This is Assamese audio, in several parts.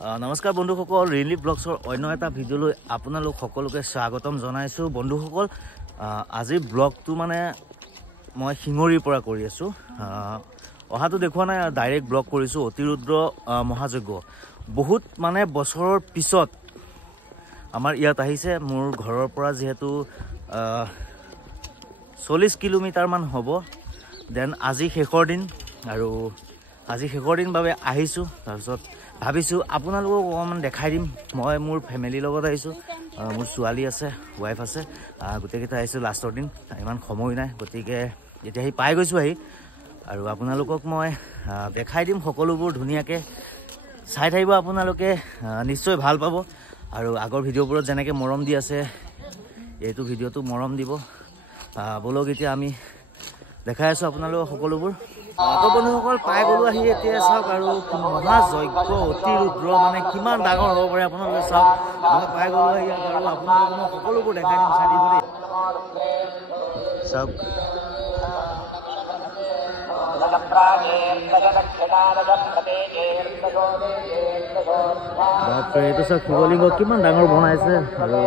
নমস্কাৰ বন্ধুসকল, ৰিলিফ ব্লগছৰ অন্য এটা ভিডিঅ'লৈ আপোনালোক সকলোকে স্বাগতম জনাইছোঁ। বন্ধুসকল, আজিৰ ব্লগটো মানে মই শিঙৰিৰ পৰা কৰি আছোঁ। অহাটো দেখুওৱা নাই, ডাইৰেক্ট ব্লগ কৰিছোঁ। অতিৰুদ্ৰ মহাযজ্ঞ বহুত মানে বছৰৰ পিছত আমাৰ ইয়াত আহিছে। মোৰ ঘৰৰ পৰা যিহেতু 40 কিলোমিটাৰমান হ'ব। দেন আজি শেষৰ দিন, আৰু আজি শেষৰ দিন বাবে আহিছোঁ। তাৰপিছত ভাবিছোঁ আপোনালোকক অকণমান দেখাই দিম। মই মোৰ ফেমিলিৰ লগত আহিছোঁ, মোৰ ছোৱালী আছে, ৱাইফ আছে, গোটেইকেইটা আহিছোঁ। লাষ্টৰ দিন, ইমান সময় নাই, গতিকে এতিয়া পাই গৈছোঁ আহি, আৰু আপোনালোকক মই দেখাই দিম সকলোবোৰ ধুনীয়াকৈ। চাই থাকিব আপোনালোকে, নিশ্চয় ভাল পাব। আৰু আগৰ ভিডিঅ'বোৰত যেনেকৈ মৰম দি আছে, এইটো ভিডিঅ'টো মৰম দিব। বলক এতিয়া আমি দেখাই আছোঁ আপোনালোকক সকলোবোৰ। বন্ধুসকল, পাই গ'লো আহি। এতিয়া চাওক, আৰু মহাযজ্ঞ অতিৰুদ্ৰ মানে কিমান ডাঙৰ হ'ব পাৰে আপোনালোকে চাওক। মই পাই গ'লো আহি, আৰু আপোনালোকক মই সকলোবোৰ দেখাই দিম। চাই দিব দেই, চাওক। বাপৰে, এইটো চাওক, শিৱলিংগ কিমান ডাঙৰ বনাইছে। আৰু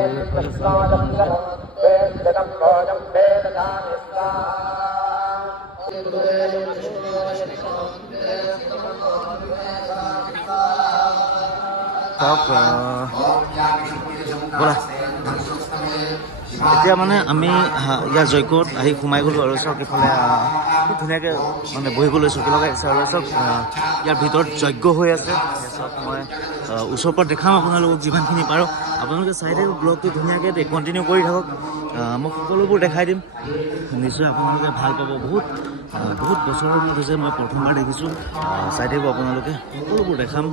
ব'লা, এতিয়া মানে আমি ইয়াৰ যজ্ঞত আহি সোমাই গ'লোঁ। আৰু চাওক, ইফালে ধুনীয়াকৈ মানে বহিবলৈ চকী লগাইছে। আৰু চাওক, ইয়াৰ ভিতৰত যজ্ঞ হৈ আছে। চাওক, মই ওচৰৰ পৰা দেখাম আপোনালোকক যিমানখিনি পাৰোঁ। আপোনালোকে চাই থাকক ব্লগটো ধুনীয়াকৈ, কণ্টিনিউ কৰি থাকক। মই সকলোবোৰ দেখাই দিম, নিশ্চয় আপোনালোকে ভাল পাব। বহুত বছৰৰ মূৰত হৈছে, মই প্ৰথমবাৰ দেখিছোঁ। চাই থাকিব আপোনালোকে, সকলোবোৰ দেখাম।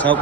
চাওক,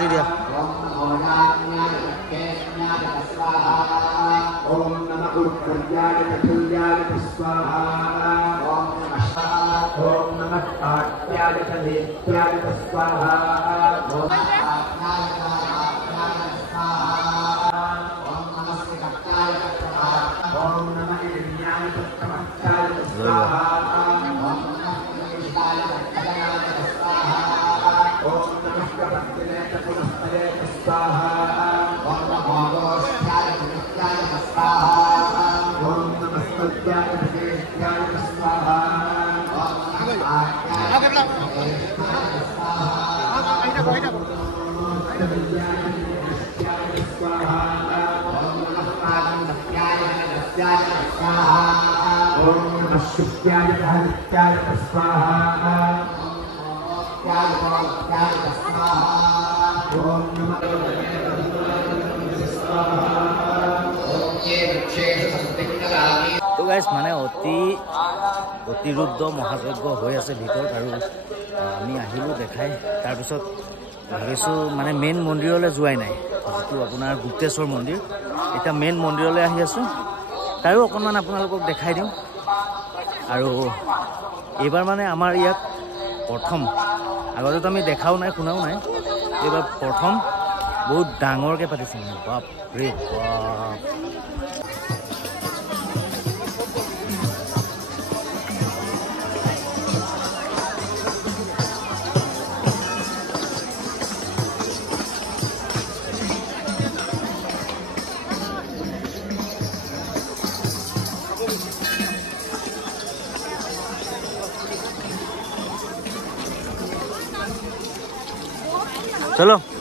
দি দিয়া। তো গাইজ, মানে অতিৰুদ্ৰ মহাযজ্ঞ হৈ আছে ভিতৰত, আৰু আমি আহিলোঁ দেখাই। তাৰপিছত ভাবিছোঁ মানে মেইন মন্দিৰলৈ যোৱাই নাই, যিটো আপোনাৰ গুপ্তেশ্বৰ মন্দিৰ। এতিয়া মেইন মন্দিৰলৈ আহি আছোঁ, তাৰো অকণমান আপোনালোকক দেখাই দিওঁ। আৰু এইবাৰ মানে আমাৰ ইয়াত প্ৰথম, আগতেতো আমি দেখাও নাই, শুনাও নাই, এইবাৰ প্ৰথম বহুত ডাঙৰকৈ পাতিছে। মানে বাপৰে বাপ, चलो।